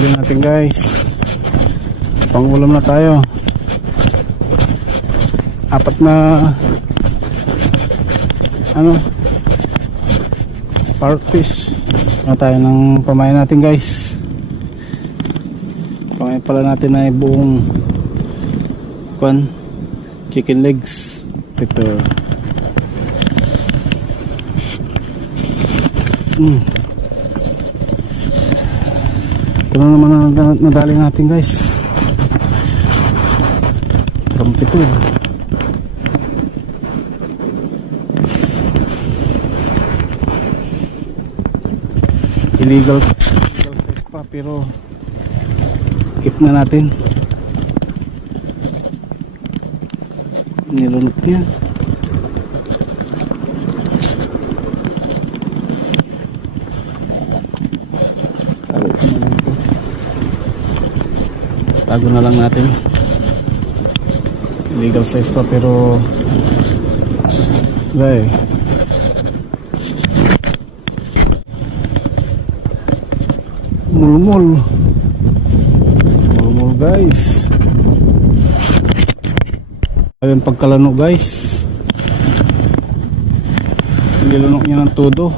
huli natin guys. Pangulam na tayo. Apat na parrot fish. Ano tayo ng pamain natin guys. Pamain pala natin ay buong chicken legs. Ito ito na naman ang nadali natin guys. Trumpet illegal size pa pero keep na natin. Nilunok niya. Tago na lang natin. Illegal size pa pero dahil mulmul guys. Ayun pagkalano guys, nilunok niya ng todo.